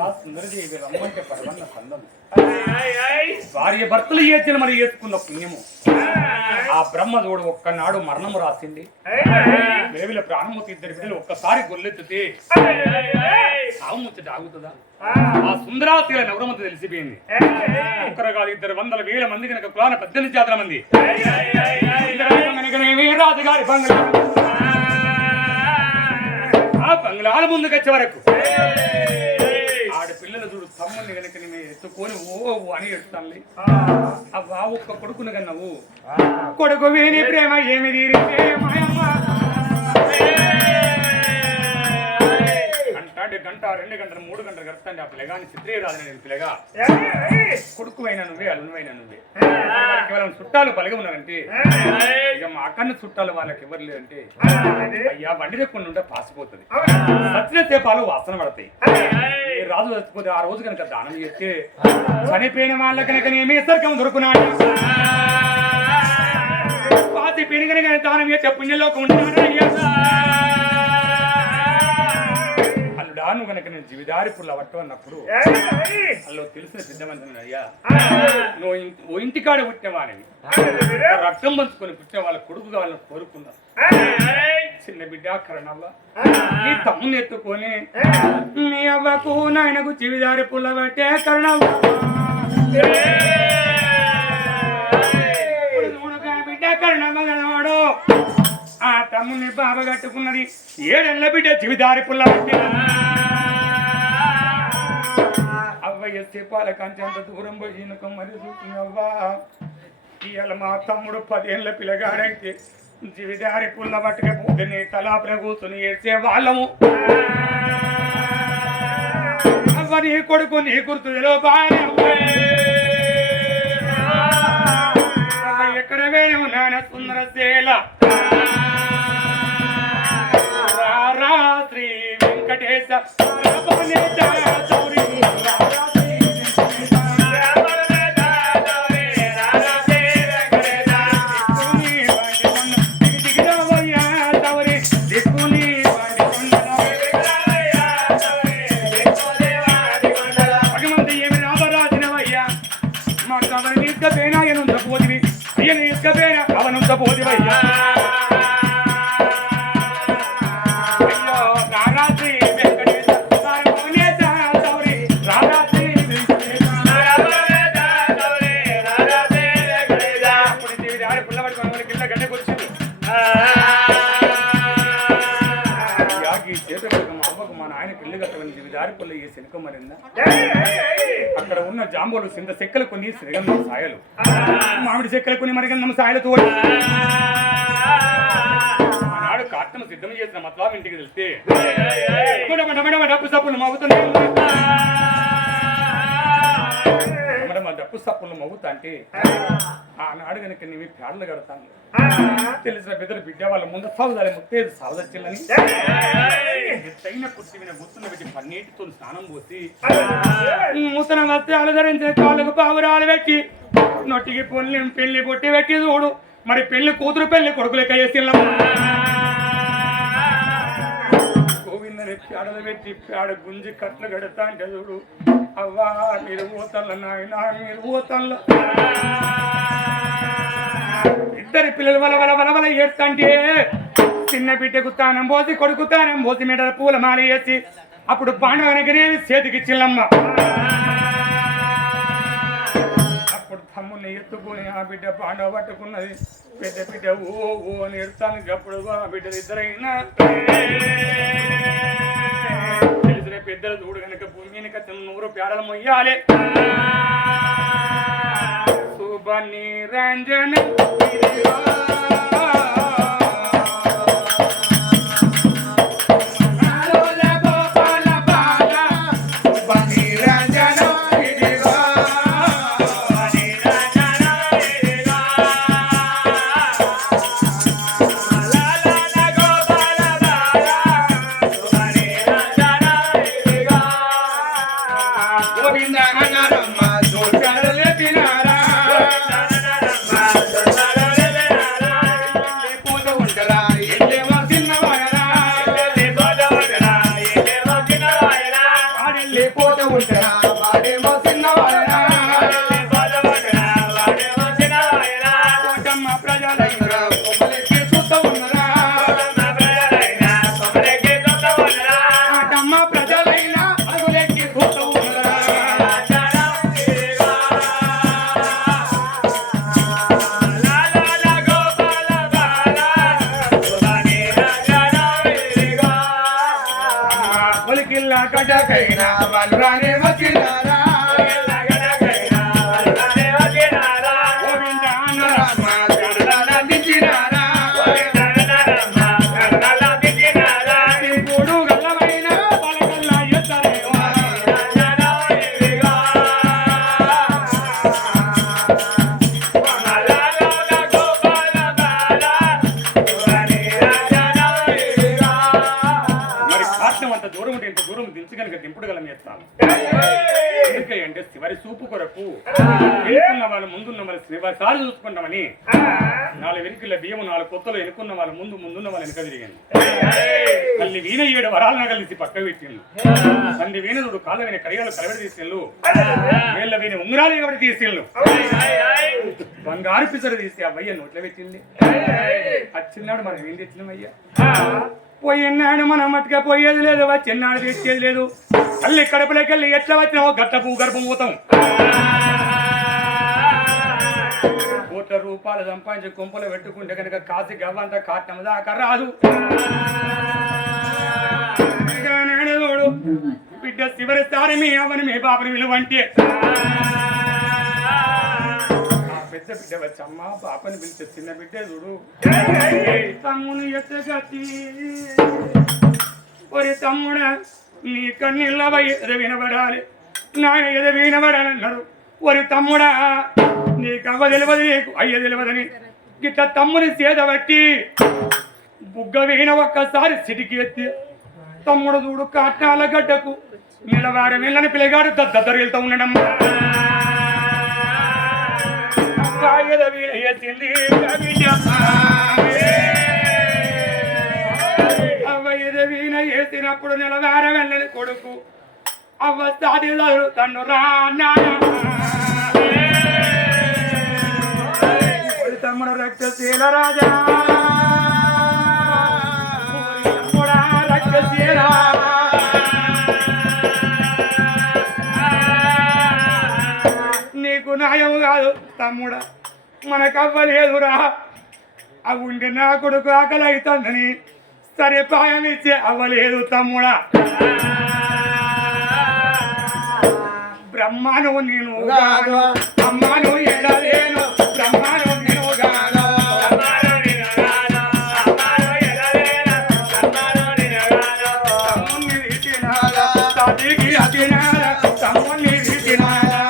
ఇలా సుందరదేవి రమ్మంటే పరమన్న సందం భార్య భర్తలు ఏ జన్మలు చేసుకున్న పుణ్యము ఆ బ్రహ్మ చూడు ఒక్కనాడు మరణము రాసింది వేవిల ప్రాణమూర్తి ఇద్దరు బిడ్డలు ఒక్కసారి గొల్లెత్తితే సాముచ్చట ఆగుతుందా ఆ సుందరాశీల నవరమంత తెలిసిపోయింది ఒక్కరు కాదు 200,000 మంది కనుక కులాన 18,000 మంది రాజుగారి బంగ్లా ఆ బంగ్లాల ముందుకు వచ్చే వరకు ఆడపిల్లలు చూడు తమ్ముని కనుక నేను ఎత్తుకొని ఓ అని ఎడుతాను అవ్వా ఒక్క కొడుకును కన్నావు కొడుకు వేని ప్రేమ ఏమి తీరితే గంట 2 గంటలు 3 గంటలు గడుపుతాండి ఆ పిల్లగాని చిత్రే రాదు నేను పిల్లగా కొడుకు అయినా నువ్వే అల్లువైనా నువ్వే కేవలం చుట్టాలు పలిగి ఉన్నారంటే ఇక మా అక్కన్న చుట్టాలు వాళ్ళకి ఎవరు లేదంటే అయ్యా బండి దగ్గర ఉంటే పాసిపోతుంది సచ్చిన సేపాలు వాసన పడతాయి రాజు చచ్చిపోతే ఆ రోజు కనుక దానం చేస్తే చనిపోయిన వాళ్ళ కనుక ఏమీ సర్గం దొరుకున్నాడు పాతి పెనుగని కానీ దానం చేస్తే పుణ్యలోకి ఉంటాడు నువ్వు కనుక నేను జీవిదారి పుల్ల పట్టు అన్నప్పుడు అందులో తెలిసిన పెద్ద మంది అయ్యా నువ్వు ఇంటికాడ పుట్టినవాడిని రక్తం పంచుకొని పుట్టిన వాళ్ళ కొడుకు కావాలని కోరుకున్నా చిన్న బిడ్డ కరణవ్వ నీ తమ్ముని ఎత్తుకొని మీ అవ్వకు నాయనకు జీవిదారి పుల్ల పట్టే కరణవ్వ బిడ్డ కరణవ్వ కనవాడు ఆ తమ్ముని బాబ కట్టుకున్నది 7 ఏళ్ల బిడ్డ జీవిదారి పుల్ల పట్టి అవ్వయ్య సేపాల కంటే అంత దూరం పోయినక మరి చూసినవ్వా ఇవాళ మా తమ్ముడు 10 ఏళ్ల పిల్లగాడైతే జీవిదారి పుల్ల పట్టకపోతే నీ తలాపల కూర్చొని ఏడ్చే వాళ్ళము అవ్వ నీ కొడుకు నీ గుర్తులో బాగా ఎక్కడ వేణు నాన్న సుందర సేల శ్రీ వెంకటేశ రాబరాజినవయ్యా మా కవని ఇసుకపోయినా ఎనుంత పోదివి అయ్యను ఇసుకపోయినా అవనుంత పోదివయ్యా అక్కడ ఉన్న జాంబోలు సింద చెక్కలు కొన్ని శ్రీగంధం సాయలు మామిడి చెక్కలు కొన్ని మరిగంధం సాయలతో ఆనాడు కార్తను సిద్ధం చేసిన మతలాబ్ ఇంటికి వెళ్తే డప్పు సప్పులు మవ్వుతున్నాయి డప్పు సప్పులు మవ్వుతా అంటే ఆనాడు కనుక నీవి పేడలు కడతాను తెలిసిన బిడ్డలు బిడ్డ వాళ్ళ ముందు సాగుదాలి ముత్తేది సాగుదచ్చిల్లని ఎత్తైన పుట్టిన గుర్తున్న పెట్టి పన్నీటితో స్నానం పోసి నూతన వస్త్రాలు ధరించిన కాళ్ళకు పావురాలు పెట్టి నొట్టికి పెళ్లి పొట్టి పెట్టి చూడు మరి పెళ్లి కూతురు పెళ్లి కొడుకులెక్క చేసిల్లం గోవిందని పేడలు పెట్టి పేడ గుంజి కట్లు కడతా అంటే చూడు అవ్వా మీరు పోతల్ల నాయన మీరు పోతల్ల ఇద్దరు పిల్లలు వలవల ఏడుతంటే చిన్న బిడ్డకు తానం పోసి కొడుకు తానం పోసి మీద పూల మాల వేసి అప్పుడు పాండవనకనే చేతికి చిల్లమ్మ అప్పుడు తమ్ముని ఎత్తుకుని ఆ బిడ్డ పాండవ పట్టుకున్నది పెద్ద బిడ్డ ఓ అని ఎడతానికి అప్పుడు ఆ బిడ్డలు ఇద్దరైనా తెలిసిన పెద్దలు చూడు కనుక భూమి కథ 100 పేడలు మొయ్యాలి శుభ నిరంజన గడగడకైనా వాళ్ళు రానే వచ్చినారా అంటే చివరి చూపు కొరకు ఎన్నుకున్న వాళ్ళు ముందున్న వాళ్ళు సారి చూసుకుంటామని 4 వెనుకల బియ్యము 4 కొత్తలు ఎన్నుకున్న వాళ్ళు ముందున్న వాళ్ళు వెనుక తిరిగింది. తల్లి వీణ 7 వరాలను కలిసి పక్క పెట్టిండు. తండ్రి వీణుడు కాళ్ళ వీణ కడియాలు కలవడి తీసిండు. వీళ్ళ వీణ ఉంగరాలు ఎవరి తీసిండు. బంగారు పిసరు తీసి అవ్వయ్య నోట్లో పెట్టింది. వచ్చిన్నాడు మనం ఏం తెచ్చినామయ్యా పోయినాడు మనం మట్టుగా పోయేది లేదు వచ్చిన్నాడు తెచ్చేది లేదు. తల్లి కడుపులోకి వెళ్ళి ఎట్లా వచ్చినావు గట్టపు గర్భం పోతాం. కోట్ల రూపాయలు సంపాదించి కుంపలు పెట్టుకుంటే కనుక కాసి గవ్వంతా కాటం దాకా రాదు. చూడు బిడ్డ చివరిసారి మీ అవని మీ బాబుని విలువంటే పెద్ద బిడ్డ వచ్చి అమ్మ పాపని పిలిచే చిన్న బిడ్డ చూడు తమ్ముని ఎత్తగట్టి ఒరి తమ్ముడా నీ కన్నీళ్ళ ఎద వినబడాలి నాయన ఎద వినబడాలన్నాడు. ఒరి తమ్ముడా నీకు అవ్వ తెలియదు నీకు అయ్య తెలియదని గిట్ట తమ్ముని సేద బట్టి బుగ్గ వీణ ఒక్కసారి సిటికి ఎత్తి తమ్ముడు చూడు కాట్నాల గడ్డకు నిలవాడ వెళ్ళని పిల్లగాడు దద్దరిల్తా ఉండడమ్మా. అవ్వయ్యద వీణ వేసినప్పుడు నిలవార వెళ్ళని కొడుకు అవ్వ సాది తన్ను రానా తమ్ముడు రక్తశీల రాజా రక్తశీల నీకు న్యాయం కాదు తమ్ముడా మనకు అవ్వలేదురా అవి ఉంటే నా కొడుకు ఆకలి అవుతుందని సరే పాయం ఇచ్చే అవ్వలేదు తమ్ముడా. బ్రహ్మాను నేను కాదు అమ్మాను ఎడలేను బ్రహ్మాను నేను కాదు తమ్ముని తినాలా తల్లికి అతినాలా తమ్ముని తినాలా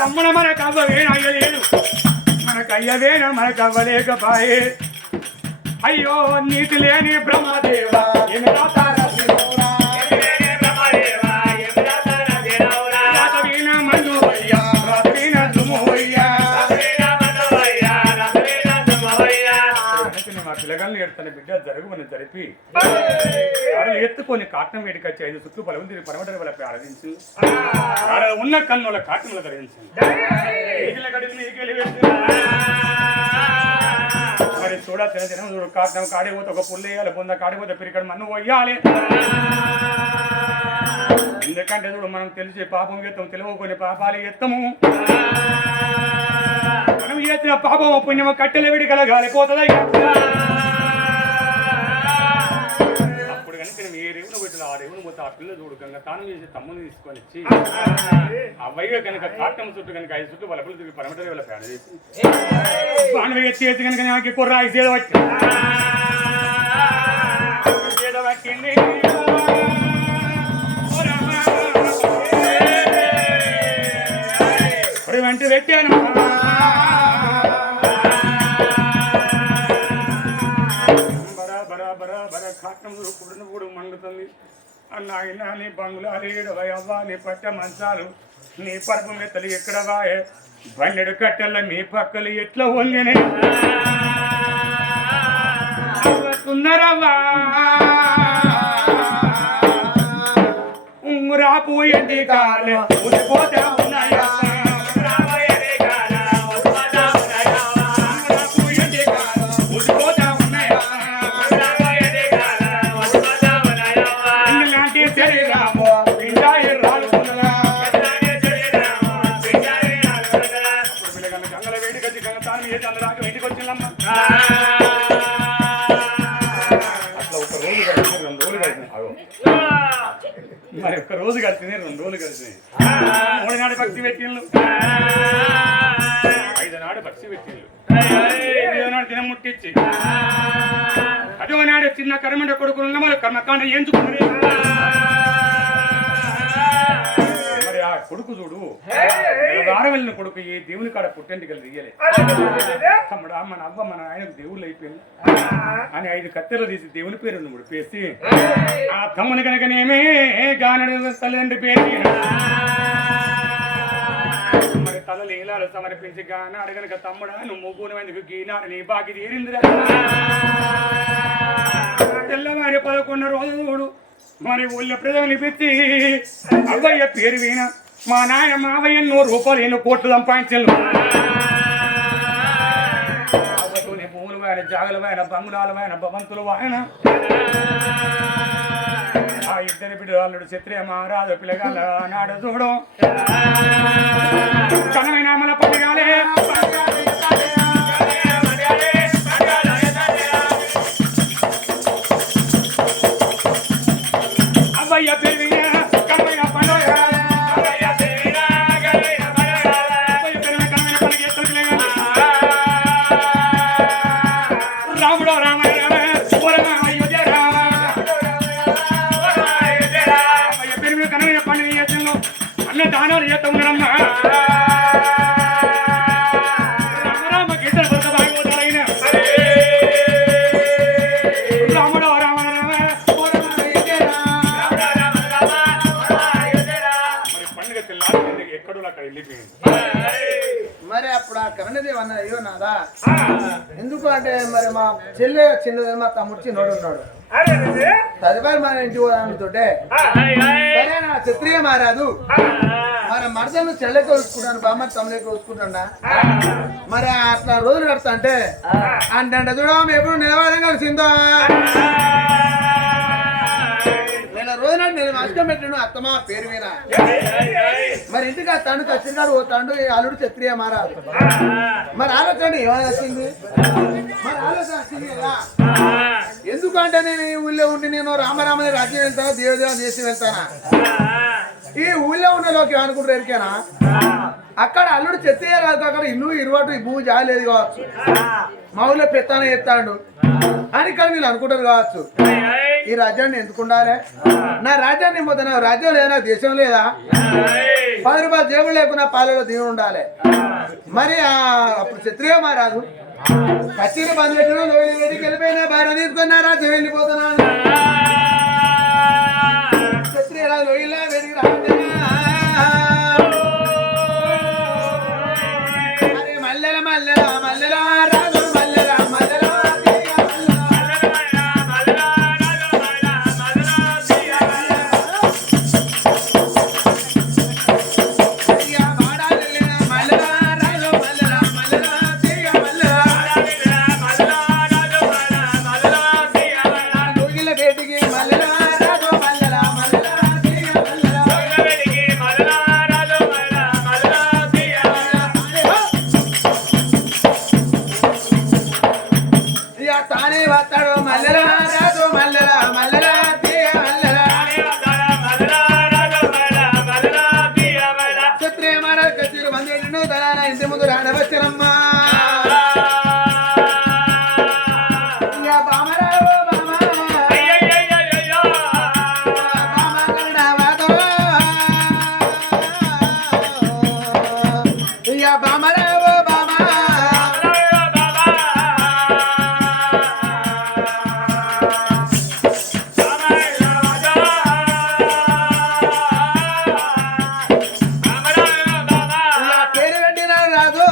తమ్ముడు మనకు అవ్వవేనా అయ్యలేదు మనకు అయ్యవేనా మనకు అవ్వలేకపాయే. అయ్యో నీటి లేని బ్రహ్మదేవా పిల్లగాళ్ళు ఏడుతాను బిడ్డ జరుగుమని జరిపి ఎత్తుకొని కాటం వేడికి వచ్చి 5 చుట్లు బలం తిరిగి పరమటరి వాళ్ళ ఆరాధించు ఉన్న కన్నుల కాటంలో ధరించింది. మరి చూడ తిన చూడు కాటం కాడిపోతే ఒక పుల్లు వేయాలి పొంద కాడిపోతే పిరికడ మన్ను పోయాలి. ఎందుకంటే చూడు మనం తెలిసి పాపం ఎత్తాము తెలియకొని పాపాలు ఎత్తము మనం చేసిన పాపము పుణ్యము కట్టెల విడి కలగాలిపోతుంది. అప్పుడు కనుక నేను ఏ రేవును పెట్టిన ఆ రేవును పోతే ఆ పిల్ల చూడు కనుక తాను చేసి తమ్ముని తీసుకొని వచ్చి అవ్వయ్య కనుక కాటం చుట్టూ కనుక 5 చుట్టూ వాళ్ళ పిల్లలు తిరిగి పరమటరి వాళ్ళ పేడ చేసి బాణవి చేసి కనుక నాకు కుర్రాయి సేద పట్టింది. వెంట పెట్టాను బరా కాటంలో కుడును మండుతుంది. అన్నా నీ బంగులాలు ఏడవయ్యవ్వా నీ పట్ట మంచాలు నీ పరుపు మెత్తలు ఎక్కడ వాయే బండెడు కట్టెల మీ పక్కలు ఎట్లా వంగినే సుందరవ్వా ఉంగురాపు ఎండి కాలే ఉడిపోతే ఉన్నాయా ఇంటికి వచ్చిందమ్మా. దినం ముట్టించి అదో నాడు చిన్న కర్మండ కొడుకులు వాళ్ళు కర్మకాండ ఎంచుకున్నారు. మరి ఆ కొడుకు చూడు వారం వెళ్ళిన కొడుకు ఈ దేవుని కాడ పుట్టెంటికలు దిగలే. తమ్ముడా మన అవ్వ మన ఆయనకు దేవుళ్ళు అయిపోయింది అని 5 కత్తెలు తీసి దేవుని పేరును ముడిపేసి ఆ తమ్ముని కనుకనేమే గానడు తల్లిదండ్రి పేరు మరి తల లీలాలు సమర్పించి గానాడు గనక తమ్ముడా నువ్వు ముగ్గురు గీనాడు నీ బాకి తీరిందిరా. తెల్లవారి 11 రోజులు మరి ఊళ్ళో ప్రజల్ని పెట్టి అవ్వయ్య పేరు వీణ మా నాయన మావయ్య 100 రూపాయలు 100 కోట్లు సంపాదించను. అవ్వతోనే భూములు వాయన జాగలు వాయన బంగుళాలు వాయన భవంతులు వాయన ఆ ఇద్దరి బిడ్డలు క్షత్రియ మహారాజు పిల్లగాళ్ళ నాడు చూడు కనమైన అమల పడిగాలే అవ్వయ్య పేరు వీణ కనమైన పండుగ రాముడు రామ అయోధ్య రామ పేరు మీద కనమైన పండుగ చేస్తాను అన్న దానాలు చేస్తా ఉన్నారమ్మా. రామ గీతలు భర్త భాగవతాలైన రాముడు రామ రామ మరి పండుగ తెల్లారి ఎక్కడో అక్కడ వెళ్ళిపోయింది. మరి అప్పుడు ఆ కరణదేవి అన్నది అయ్యో నాదా ఎందుకు అంటే మరి మా చెల్లె చిన్నది మా తమ్ముడు చిన్నోడు ఉన్నాడు తదుపరి మన ఇంటి పోదాంతోటే సరే నా క్షత్రియ మారాదు మరి మరదలు చెల్లెకి చూసుకుంటాను బామ్మ తమ్ముడికి చూసుకుంటాడా మరి అట్లా రోజులు కడతా అంటే అంటే చూడడం ఎప్పుడు నిలబడడం కలిసిందో రోజున నేను అష్టం పెట్టాను అత్తమా పేరు మీద మరి ఇంటికి వస్తాడు కచ్చిరిగాడు పోతాడు అల్లుడు క్షత్రియ మారాదు మరి ఆలోచన ఏమైనా వచ్చింది మరి ఆలోచన వచ్చింది కదా ఎందుకంటే నేను ఈ ఊళ్ళో ఉండి నేను రామరామని రాజ్యం వెళ్తానా దేవదేవం చేసి వెళ్తానా ఈ ఊళ్ళో ఉన్న లోకి ఏమనుకుంటారు ఎరికేనా అక్కడ అల్లుడు క్షత్రియ రాదు అక్కడ ఇల్లు ఇరువాటు ఈ భూమి జాలేదు కావచ్చు మా ఊళ్ళో పెత్తాన ఎత్తాడు అని ఇక్కడ వీళ్ళు అనుకుంటారు కావచ్చు ఈ రాజ్యాన్ని ఎందుకు ఉండాలి నా రాజ్యాన్ని పోతే రాజ్యం లేదా దేశం లేదా 10 రూపాయలు జేబులు లేకున్నా పాలలో దీని ఉండాలి మరి అప్పుడు క్షత్రియ మారాదు కచ్చిరి బంద్ పెట్టిన వేడికి వెళ్ళిపోయినా భార్య తీసుకున్నా రాజ్యం వెళ్ళిపోతున్నాను క్షత్రియ లోయలా వేడికి మరి మల్లెల మల్లెల మల్లెల రాజు మల్లెల మల్లెల ఇంటి ముందు రానవచ్చనమ్మా పేరు పెట్టిన రాదు